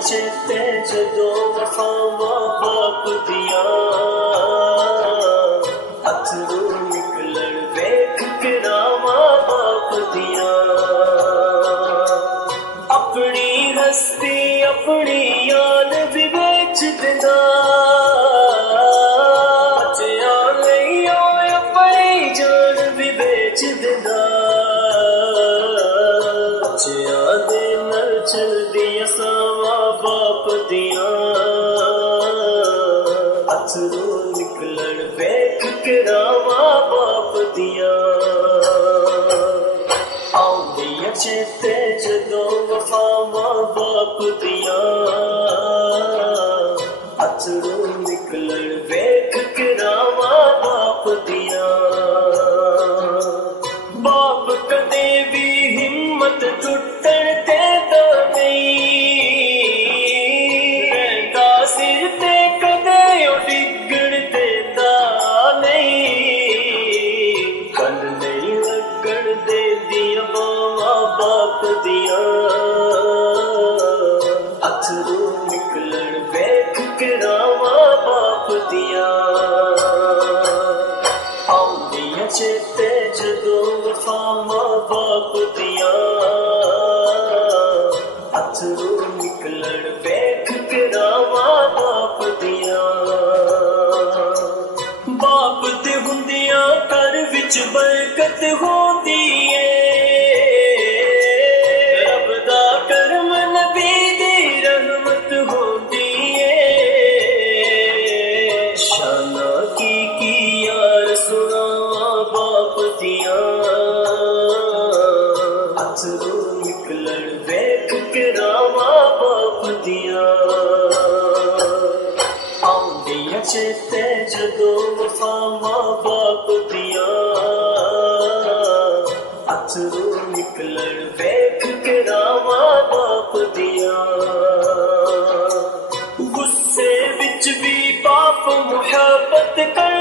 चेते जदों वफावां बाप दिया अथरू निकलण वेख के रावां बाप दिया अपनी हस्ती अपनी याद भी बेच दिंदा बच्चियां लई अपनी जान भी बेच दिंदा बच्चियां दे नाल चलदियां सावां बाप दिया अथरू निकलण वेख के रावां बाप दिया आउंदियां चेते जदों वफावां बाप दिया अथरू निकलण वेख के रावां बाप दिया बाप कदे भी हिम्मत टुटण ते दा बाप दिया अथरू निकलण वेख के रावां बाप दिया आउंदियां चेते जदों वफावां बाप दिया अथरू निकलण वेख के रावां बाप दिया बाप दे हुंदियां घर विच बरकत होंदी है अथरू निकलण वेख के रावां बाप दिया आउंदियां चेते जदों वफावां बाप दिया अथरू निकलण वेख के रावां बाप दिया गुस्से विच भी बाप मुहब्बत कर